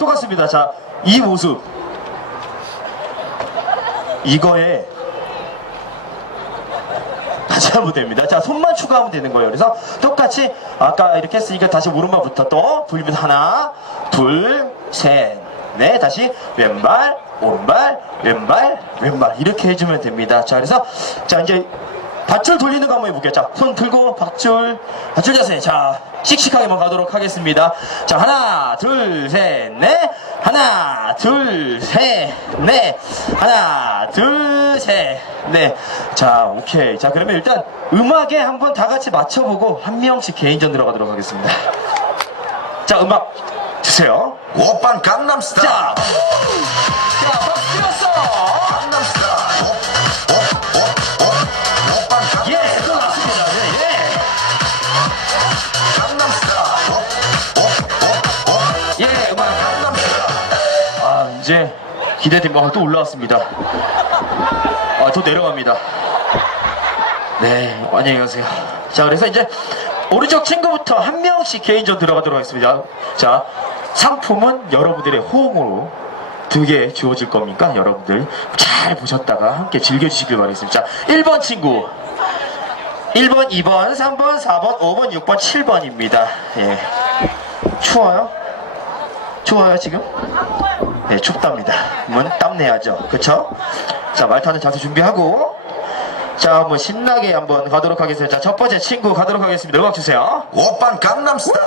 똑같습니다. 자, 이 모습. 이거에 다시 하면 됩니다. 자, 손만 추가하면 되는 거예요. 그래서 똑같이 아까 이렇게 했으니까 다시 오른발부터 또 불면 하나, 둘, 셋, 넷, 다시 왼발, 오른발, 왼발, 왼발 이렇게 해주면 됩니다. 자, 그래서 자 이제 밧줄 돌리는 거 한번 해볼게요. 자, 손 들고 밧줄, 밧줄 자세. 자, 씩씩하게만 가도록 하겠습니다. 자, 하나, 둘, 셋, 넷. 하나, 둘, 셋, 넷. 하나, 둘, 셋, 넷. 자, 오케이. 자, 그러면 일단 음악에 한번 다 같이 맞춰보고 한 명씩 개인전 들어가도록 하겠습니다. 자, 음악 주세요. 오빤 강남스타일 자, 기대된 거가 또 올라왔습니다. 아 또 내려갑니다. 네 안녕히 가세요. 자 그래서 이제 오른쪽 친구부터 한 명씩 개인전 들어가도록 하겠습니다. 자 상품은 여러분들의 호응으로 두 개 주어질 겁니까? 여러분들 잘 보셨다가 함께 즐겨주시길 바라겠습니다. 자 1번 친구 1번, 2번, 3번, 4번, 5번, 6번, 7번입니다. 예. 추워요? 추워요 지금? 네, 춥답니다. 그러면 땀 내야죠. 그쵸? 자, 말 타는 자세 준비하고. 자, 한번 신나게 한번 가도록 하겠습니다. 자, 첫 번째 친구 가도록 하겠습니다. 음악 주세요. 오빤 강남스타일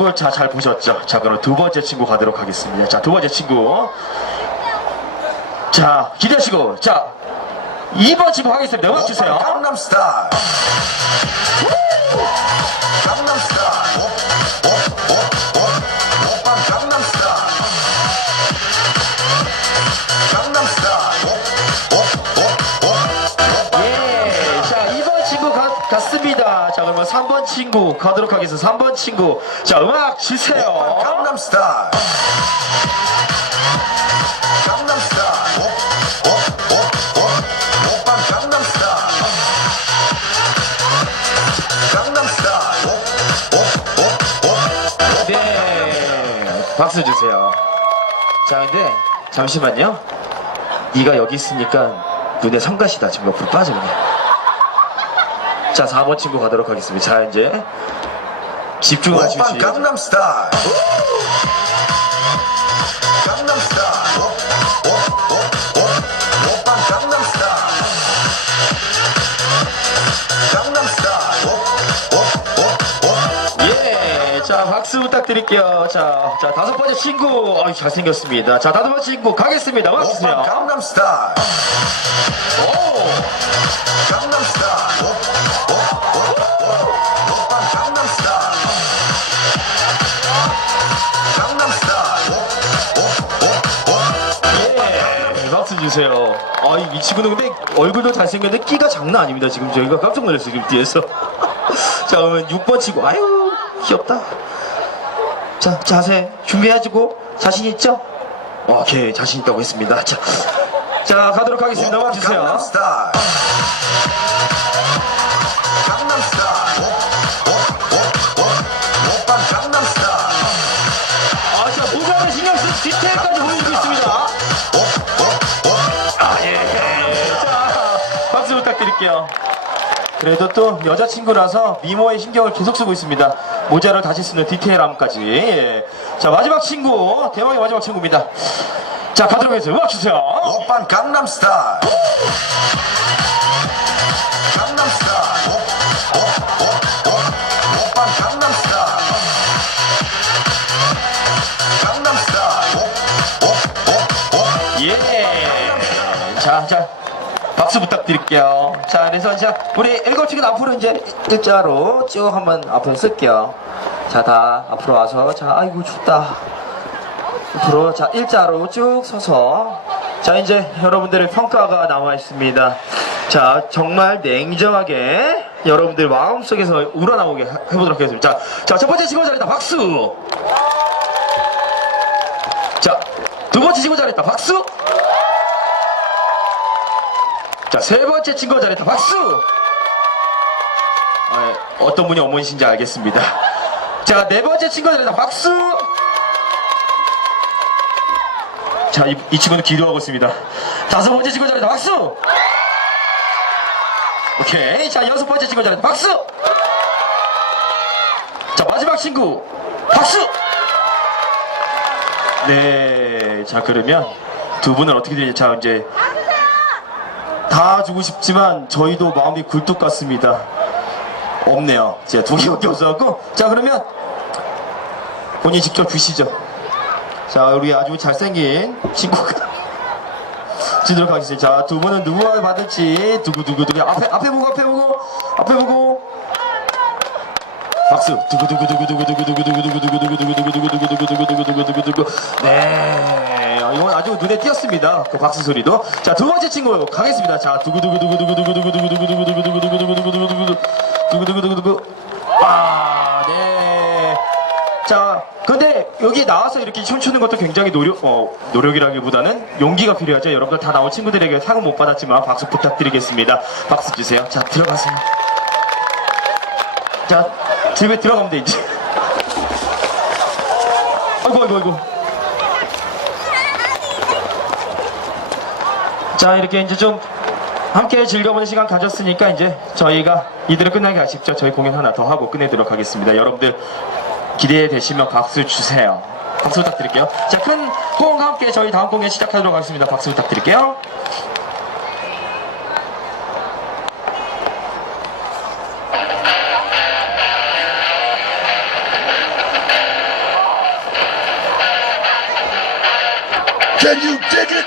친구, 자, 잘 보셨죠? 자, 그럼 두 번째 친구 가도록 하겠습니다. 자, 두 번째 친구. 자, 기대하시고. 자, 2번 친구 하겠습니다. 음악 주세요. 오빤 강남스타일 강남스타일 3번 친구 가도록 하겠습니다. 3번 친구. 자, 음악 주세요. 강남스타일 네, 박수 주세요. 자, 근데 잠시만요. 네가 여기 있으니까 눈에 성가시다. 지금 옆으로 빠져 그냥. 자, 4번 친구 가도록 하겠습니다. 자, 이제 집중하시고 오빤 강남 스타일 강남 스타일 오빤 강남 스타일 강남 스타일 예, 자, 박수 부탁드릴게요. 자, 자, 다섯 번째 친구. 아유, 잘생겼습니다. 자, 다섯 번째 친구 가겠습니다. 음악 오빤 주세요. 강남 스타일 오! 이, 이 친구는 근데 얼굴도 잘생겼는데 끼가 장난 아닙니다. 지금 저희가 깜짝 놀랐어요, 지금 뒤에서. 자, 그러면 6번 친구. 아유, 귀엽다. 자, 자세 준비해가지고 자신 있죠? 오케이, 자신 있다고 했습니다. 자, 자 가도록 하겠습니다. 오빤 와주세요. 강남스타일 강남스타일 오빤 강남스타일 아, 자, 모자를 신경 쓴 디테일까지 보여주고 있습니다. 부탁드릴게요. 그래도 또 여자친구라서 미모에 신경을 계속 쓰고 있습니다. 모자를 다시 쓰는 디테일함까지. 예. 자, 마지막 친구. 대박의 마지막 친구입니다. 자, 가도록 하겠습니다. 음악 주세요. 오빤 강남스타일 강남스타일 오빤 강남스타일 강남스타일 예. 자, 자. 박수 부탁드릴게요. 자, 그래서 자, 우리 일곱 친구 앞으로 이제 일자로 쭉 한번 앞으로 쓸게요. 자, 다 앞으로 와서, 자, 아이고, 춥다. 앞으로, 자, 일자로 쭉 서서, 자, 이제 여러분들의 평가가 남아 있습니다. 자, 정말 냉정하게 여러분들 마음속에서 우러나오게 해- 해보도록 하겠습니다. 자, 자, 첫 번째 친구 잘했다. 박수! 자, 두 번째 친구 잘했다. 박수! 자, 세 번째 친구 잘했다. 박수! 아, 예, 어떤 분이 어머니신지 알겠습니다. 자, 네 번째 친구 잘했다. 박수! 자, 이, 이 친구는 기도하고 있습니다. 다섯 번째 친구 잘했다. 박수! 오케이. 자, 여섯 번째 친구 잘했다. 박수! 자, 마지막 친구. 박수! 네. 자, 그러면 두 분은 어떻게 되지? 자, 이제 다 주고 싶지만 저희도 마음이 굴뚝 같습니다. 없네요. 제가 두 개밖에 없어갖고. 자, 그러면 본인 직접 주시죠. 자, 우리 아주 잘생긴 친구가 주도록 하겠습니다. 자, 두 분은 누구가 받을지 두구두구두구 앞에 앞에 보고 앞에 보고 앞에 보고 박수 두구두구두구두구두구두구두구두구두구두구두구두구두구두구두구두구두구두구두구두 네 이건 아주 눈에 띄었습니다 그 박수 소리도 자 두 번째 친구 가겠습니다 자 두구두구두구두구두구두구두구두구두구두구두구두구두구두구 두구두구두구두구 아 네 자, 근데 여기 나와서 이렇게 춤추는 것도 굉장히 노력, 어, 노력이라기보다는 용기가 필요하죠. 여러분들 다 나온 친구들에게 상은 못 받았지만 박수 부탁드리겠습니다. 박수 주세요. 자, 들어가세요. 자, 집에 들어가면 돼, 이제. 아이고, 아이고, 아이고. 자, 이렇게 이제 좀 함께 즐겨보는 시간 가졌으니까 이제 저희가 이대로 끝나기 아쉽죠. 저희 공연 하나 더 하고 끝내도록 하겠습니다. 여러분들 기대되시면 박수 주세요. 박수 부탁드릴게요. 자, 큰 호응과 함께 저희 다음 공연 시작하도록 하겠습니다. 박수 부탁드릴게요. Can you dig it,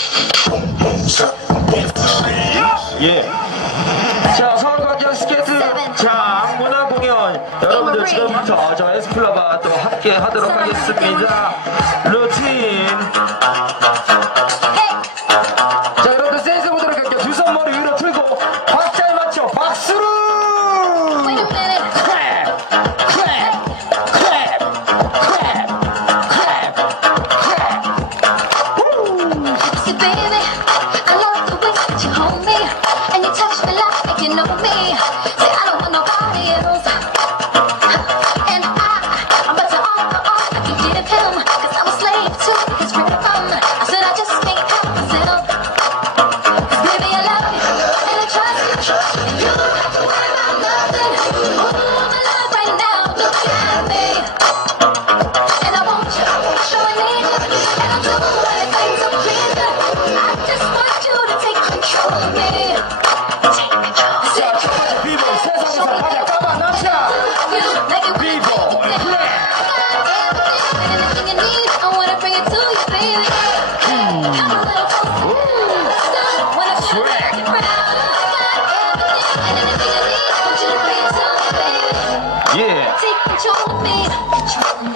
the routine.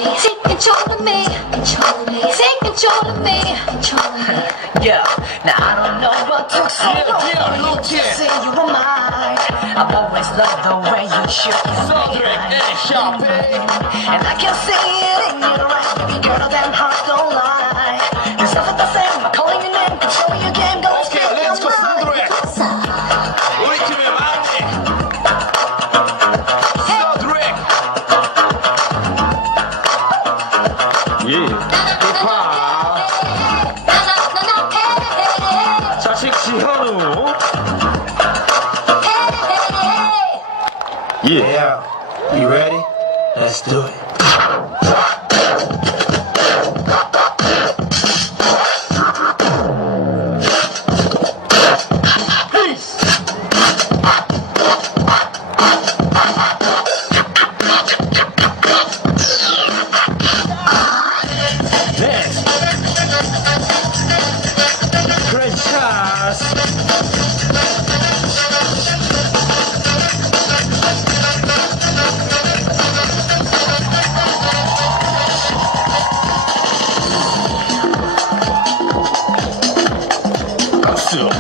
Take control of me. Take control of me. Yeah, now I don't know what to say. Yeah, yeah, yeah. You were mine. I've always loved the way you shoot your and And I can see it in your eyes, baby girl, them hearts don't lie. 자식 지현우 Yeah, you ready? Let's do it. yourself.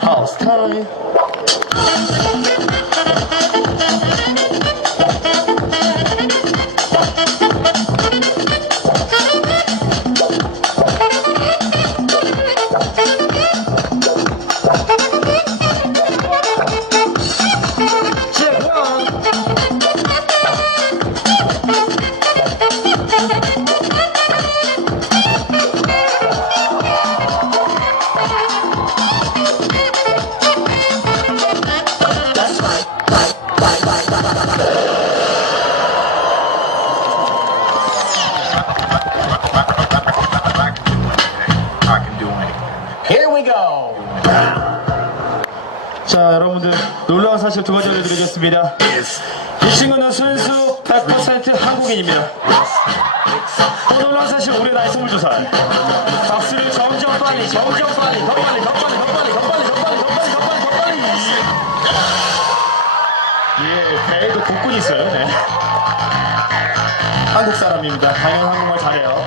House time. 자, 여러분들 놀라운 사실 두 가지 알려드리겠습니다. 이 친구는 순수 100% 한국인입니다. 또 놀라운 사실 올해 나이 22살. 박수를 점점 빨리, 점점 빨리, 더 빨리, 더 빨리, 더 빨리, 더 빨리, 더 빨리, 더 빨리, 더 빨리, 더 빨리. 예, 배에도 복근이 있어요. 네. 한국 사람입니다. 당연 한국말 잘해요.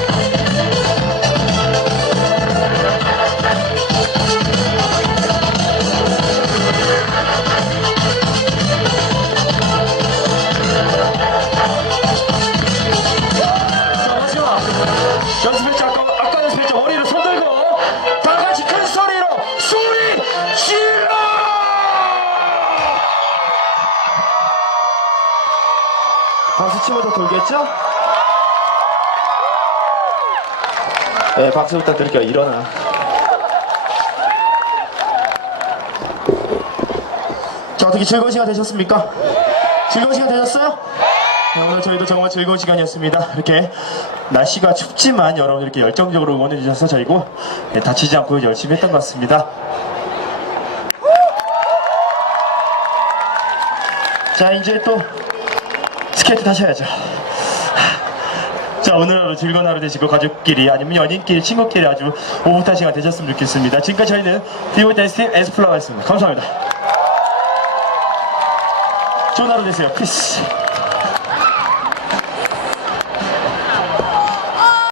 박수 치면 더 돌겠죠? 네 박수 부탁드릴게요 일어나 자 어떻게 즐거운 시간 되셨습니까? 즐거운 시간 되셨어요? 네, 오늘 저희도 정말 즐거운 시간이었습니다. 이렇게 날씨가 춥지만 여러분 이렇게 열정적으로 응원해 주셔서 저희고 네, 다치지 않고 열심히 했던 것 같습니다. 자 이제 또 스케이트 타셔야죠. 자 오늘 하루 즐거운 하루 되시고 가족끼리 아니면 연인끼리 친구끼리 아주 오붓한 시간 되셨으면 좋겠습니다. 지금까지 저희는 비보 댄스 팀 에스플라워였습니다. 감사합니다. 좋은 하루 되세요. 피스.